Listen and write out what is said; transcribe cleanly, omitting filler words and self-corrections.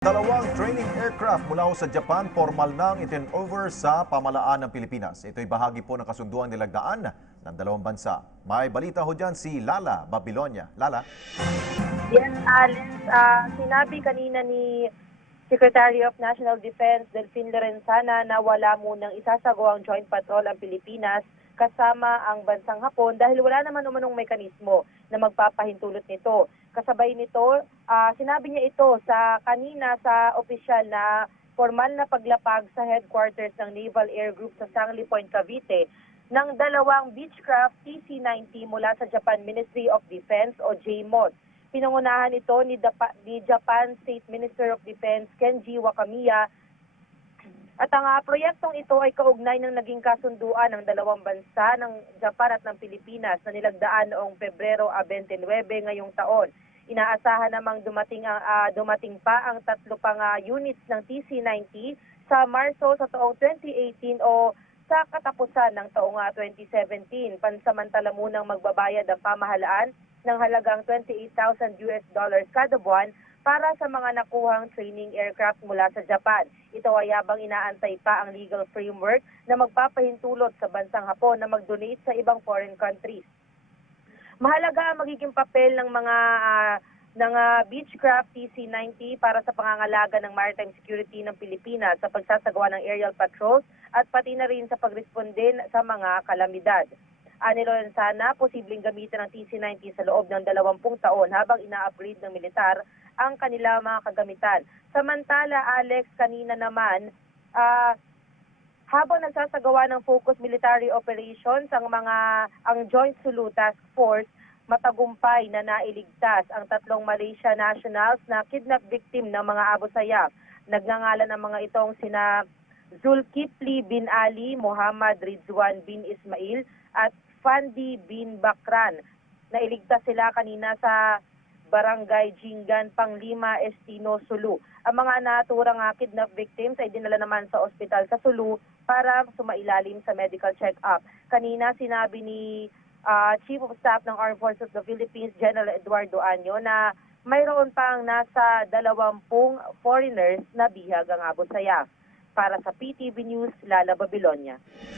Dalawang training aircraft mula ho sa Japan formal nang itin-over sa pamalaan ng Pilipinas. Ito'y bahagi po ng kasunduang nilagdaan ng dalawang bansa. May balita ho dyan si Lala Babilonia. Lala? Yes, Alice. Sinabi kanina ni Secretary of National Defense Delfin Lorenzana na wala munang isasagawang joint patrol ang Pilipinas kasama ang bansang Hapon dahil wala naman umanong mekanismo na magpapahintulot nito. Kasabay nito, sinabi niya ito sa kanina sa opisyal na formal na paglapag sa headquarters ng Naval Air Group sa Sangley Point, Cavite ng dalawang Beechcraft TC-90 mula sa Japan Ministry of Defense o JMOD. Pinangunahan ito ni Japan State Minister of Defense Kenji Wakamiya. At ang proyektong ito ay kaugnay ng naging kasunduan ng dalawang bansa ng Japan at ng Pilipinas na nilagdaan noong Pebrero 29 ngayong taon. Inaasahan namang dumating pa ang tatlo pang units ng TC-90 sa Marso sa taong 2018 o sa katapusan ng taong 2017. Pansamantala munang magbabayad ang pamahalaan ng halagang $28,000 kada buwan para sa mga nakuhang training aircraft mula sa Japan. Ito ay habang inaantay pa ang legal framework na magpapahintulot sa bansang Hapon na mag-donate sa ibang foreign countries. Mahalaga ang magiging papel ng mga Beechcraft TC-90 para sa pangangalaga ng maritime security ng Pilipinas sa pagsasagawa ng aerial patrols at pati na rin sa pagresponde sa mga kalamidad. Ani Lorenzana, posibleng gamitin ng TC-90 sa loob ng 20 taon habang ina-upgrade ng militar ang kanilang mga kagamitan. Samantala, Alex, kanina naman, habang nagsasagawa ng focus military operations ang Joint Sulu Task Force, matagumpay na nailigtas ang tatlong Malaysia nationals na kidnap victim ng mga Abu Sayyaf. Nagngangalan ng mga itong sina Zulkifli bin Ali, Muhammad Ridwan bin Ismail at Fandi bin Bakran. Nailigtas sila kanina sa Barangay Jingan, Panglima, Estino, Sulu. Ang mga naturang kidnap victims ay dinala naman sa ospital sa Sulu para sumailalim sa medical check-up. Kanina sinabi ni Chief of Staff ng Armed Forces of the Philippines, General Eduardo Año, na mayroon pang nasa 20 foreigners na bihag ang Abu Sayyaf. Para sa PTV News, Lala Babilonia.